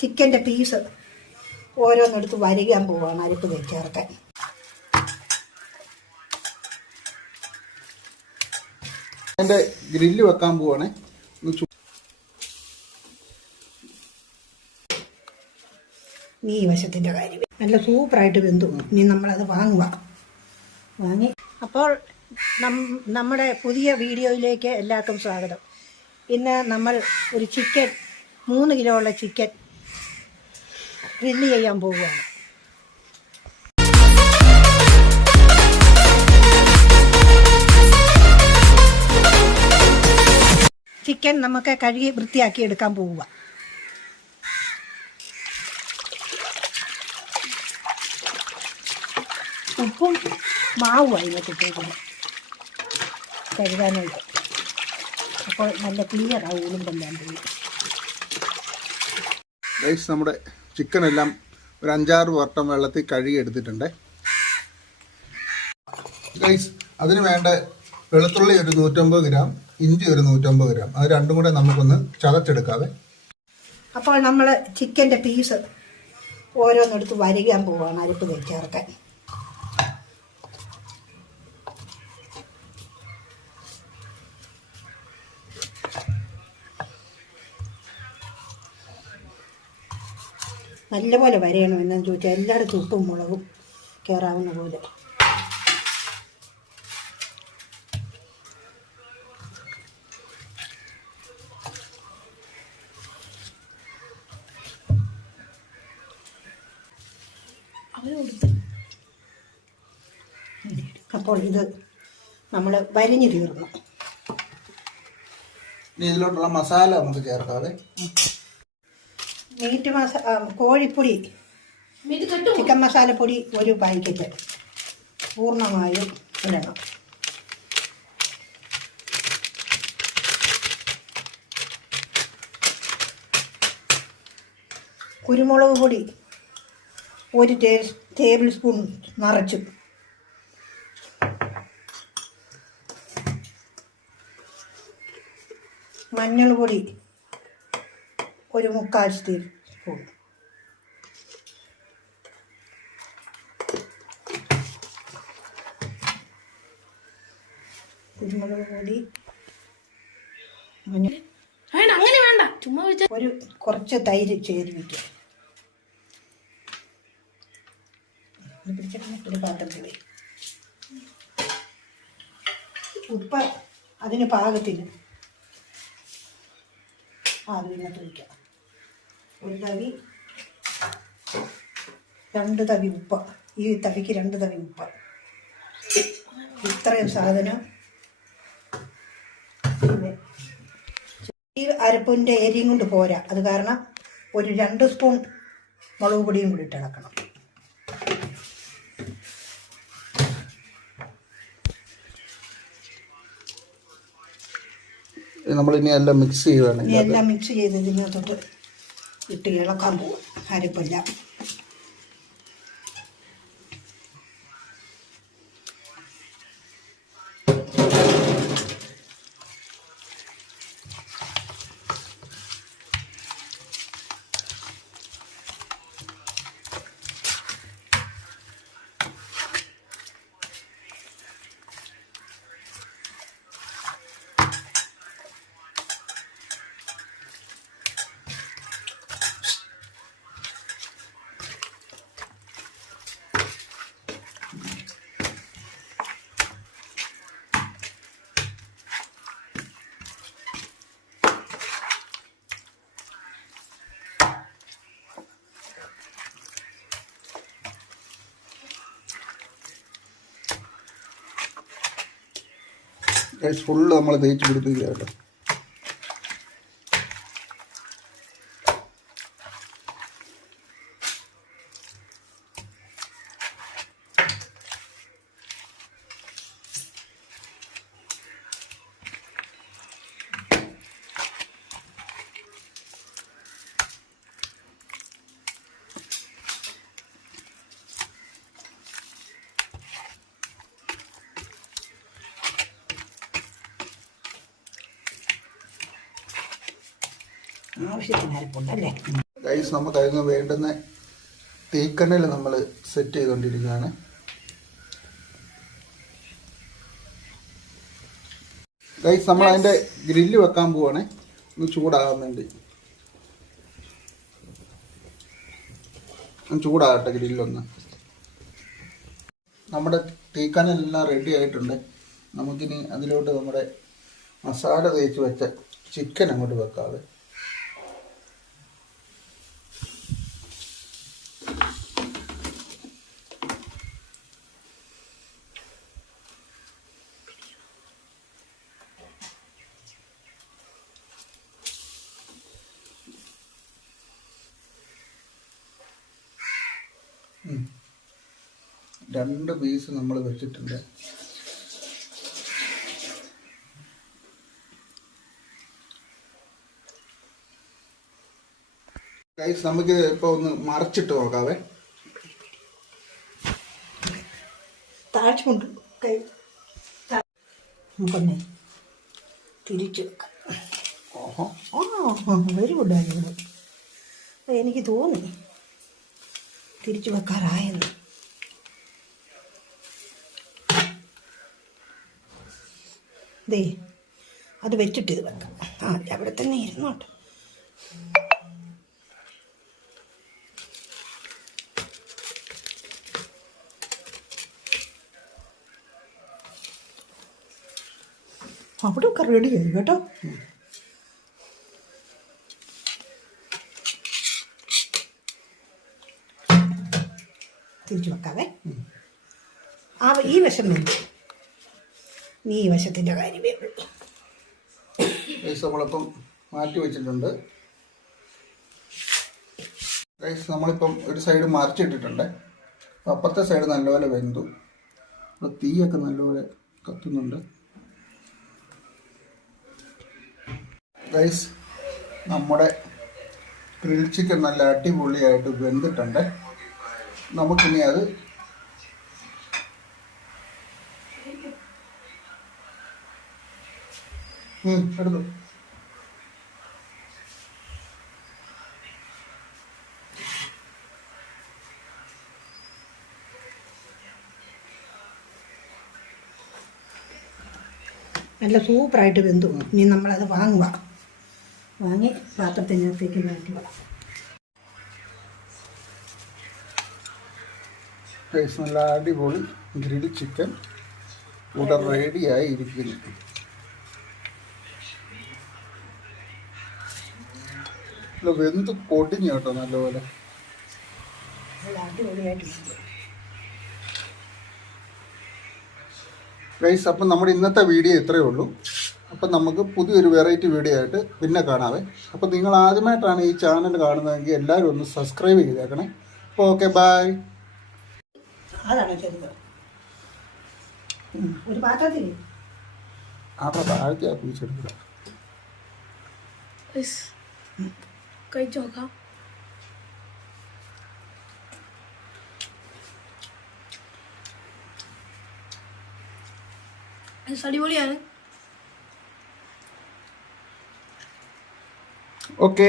ചിക്കൻ്റെ പീസ് ഓരോന്നെടുത്ത് വരികാൻ പോവാണ് അരിപ്പ് ചേർക്കാൻ. അതിൻ്റെ ഗ്രില്ല് വെക്കാൻ പോവാണ്. ഈ വശത്തിൻ്റെ കാര്യം നല്ല സൂപ്പറായിട്ട് വെന്തു. ഇനി നമ്മളത് വാങ്ങി. അപ്പോൾ നമ്മുടെ പുതിയ വീഡിയോയിലേക്ക് എല്ലാവർക്കും സ്വാഗതം. ഇന്ന് നമ്മൾ ഒരു 3 കിലോ ഉള്ള ചിക്കൻ ഗ്രില്ല് ചെയ്യാൻ പോവുകയാണ്. ചിക്കൻ നമുക്ക് കഴുകി വൃത്തിയാക്കി എടുക്കാൻ പോവുക. ഉപ്പും മാവും അതിനകത്തിട്ടേക്കുന്നത് കഴുകാനായിട്ട്. അപ്പോൾ നല്ല ക്ലിയർ ആവും ഉളുമ്പെല്ലാം പോയി. നമ്മുടെ ചിക്കൻ എല്ലാം ഒരു 5-6 വട്ടം വെള്ളത്തിൽ കഴുകി എടുത്തിട്ടുണ്ട്. ഗൈസ് അതിന് വേണ്ട വെളുത്തുള്ളി ഒരു 150 ഗ്രാം, ഇഞ്ചി ഒരു 150 ഗ്രാം. അത് രണ്ടും കൂടെ നമുക്കൊന്ന് ചതച്ചെടുക്കാതെ. അപ്പോൾ നമ്മൾ ചിക്കൻ്റെ പീസ് ഓരോന്നെടുത്ത് വരികാൻ പോവാണ് അരിപ്പ് ചേർക്കാൻ. നല്ലപോലെ വരയണം. എന്താണെന്ന് ചോദിച്ചാൽ എല്ലായിടത്തും ഉപ്പും മുളകും കയറാവുന്ന പോലെ. അപ്പോൾ ഇത് നമ്മൾ വരിഞ്ഞു തീർന്നു. ഇതിലോട്ടുള്ള മസാല നമുക്ക് ചേർക്കാതെ കോഴിപ്പൊടി, ചിക്കൻ മസാലപ്പൊടി ഒരു പാക്കറ്റ് പൂർണ്ണമായും ഇടണം. കുരുമുളക് പൊടി ഒരു ടേബിൾ സ്പൂൺ നിറച്ചു. മഞ്ഞൾ പൊടി ഒരു 3/4 ടീസ്പൂൺ. കുരുമുളക് പൊടി, അങ്ങനെ വേണ്ട, ചുമ്മാ ഒരു കുറച്ച് തൈര് ചേർത്ത് ഒരു പാത്രത്തിൽ. ഉപ്പ് അതിന് പാകത്തിന് അത് ഇങ്ങോട്ട് വയ്ക്കാം. 2 തവി ഉപ്പ്. ഈ തവിക്ക് 2 തവി ഉപ്പ്. ഇത്രയും സാധനം. ഈ അരപ്പിൻ്റെ എരിയും കൊണ്ട് പോരാ. അത് കാരണം ഒരു 2 സ്പൂൺ മുളക് പൊടിയും കൂടി ഇട്ടിളക്കണം. നമ്മളിനി എല്ലാം മിക്സ് ചെയ്യുകയാണ്. എല്ലാം മിക്സ് ചെയ്ത് ഇതിനകത്തോട്ട് ഇട്ട് ഇളക്കാൻ പോകും അരപ്പെല്ലാം. ഫുള്ള് നമ്മൾ തേച്ച് പിടിപ്പിക്കുക കേട്ടോ. ആവശ്യത്തിന് അരപ്പുണ്ടല്ലേ. ഗൈസ് നമുക്ക് അതിന് വേണ്ടുന്ന തീക്കണ്ണൽ നമ്മൾ സെറ്റ് ചെയ്തുകൊണ്ടിരിക്കുകയാണ്. ഗൈസ് നമ്മൾ അതിൻ്റെ ഗ്രില്ല് വെക്കാൻ പോവാണ്, ഒന്ന് ചൂടാകാൻ വേണ്ടി. ചൂടാകട്ടെ ഗ്രില്ലൊന്ന്. നമ്മുടെ തീക്കനെല്ലാം റെഡി ആയിട്ടുണ്ട്. നമുക്കിനി അതിലോട്ട് നമ്മുടെ മസാല തേച്ച് വെച്ച ചിക്കൻ അങ്ങോട്ട് വെക്കാതെ. രണ്ട് പീസ് നമ്മൾ വെച്ചിട്ടുണ്ട്. ഗൈസ് നമുക്ക് ഇപ്പോൾ ഒന്ന് മറിച്ചിട്ട് നോക്കാവേ. താഴ്ചമുണ്ട് കൈ നമുക്കൊന്നേ തിരിച്ചു വെക്കാം. ഓഹോ, വെരി ഗുഡ് ആയിരുന്നു. എനിക്ക് തോന്നി തിരിച്ചു വെക്കാറായെന്ന്. ദേ അത് വെച്ചിട്ട് ഇത് വെക്കാം. അവിടെ തന്നെ ഇരുന്നോട്ടെ. അവിടെ ഒക്കെ റെഡിയായി കേട്ടോ. തിരിച്ചു വെക്കാവേ. ഈ വശം വേണ്ടി നീ ഈ വശത്തിൻ്റെ കാര്യമേ ഉള്ളൂ. നമ്മളിപ്പം മാറ്റി വെച്ചിട്ടുണ്ട്. ഗൈസ് നമ്മളിപ്പം ഒരു സൈഡ് മറിച്ചിട്ടിട്ടുണ്ട്. അപ്പുറത്തെ സൈഡ് നല്ലപോലെ വെന്തു. തീയൊക്കെ നല്ലപോലെ കത്തുന്നുണ്ട്. ഗൈസ് നമ്മുടെ ഗ്രിൽ ചിക്കൻ നല്ല അടിപൊളിയായിട്ട് വെന്തിട്ടുണ്ട്. നമുക്കിനി അത് എടുത്തു. നല്ല സൂപ്പറായിട്ട് വെന്തു. ഇനി നമ്മളത് വാങ്ങി പാത്രത്തിനകത്തേക്ക് മാറ്റുക. നല്ല അടിപൊളി ഗ്രിൽ ചിക്കൻ ഇവിടെ റെഡിയായി ഇരിക്കുന്നു. വെന്ത് പൊടിഞ്ഞു കേട്ടോ നല്ലപോലെ. ഗൈസ് അപ്പം നമ്മുടെ ഇന്നത്തെ വീഡിയോ ഇത്രയേ ഉള്ളൂ. അപ്പം നമുക്ക് പുതിയൊരു വെറൈറ്റി വീഡിയോ ആയിട്ട് പിന്നെ കാണാവേ. അപ്പം നിങ്ങൾ ആദ്യമായിട്ടാണ് ഈ ചാനൽ കാണുന്നതെങ്കിൽ എല്ലാവരും ഒന്ന് സബ്സ്ക്രൈബ് ചെയ്തേക്കണേ. അപ്പോൾ ഓക്കെ, ബൈ. അതാണ് ചെറുത്. ഒരു പാത്രത്തിൽ താഴ്ത്തി ആ പീച്ചെടുക്കുക. കഴിച്ചു നോക്കാം. അടിപൊളിയാണ്. ഓക്കെ.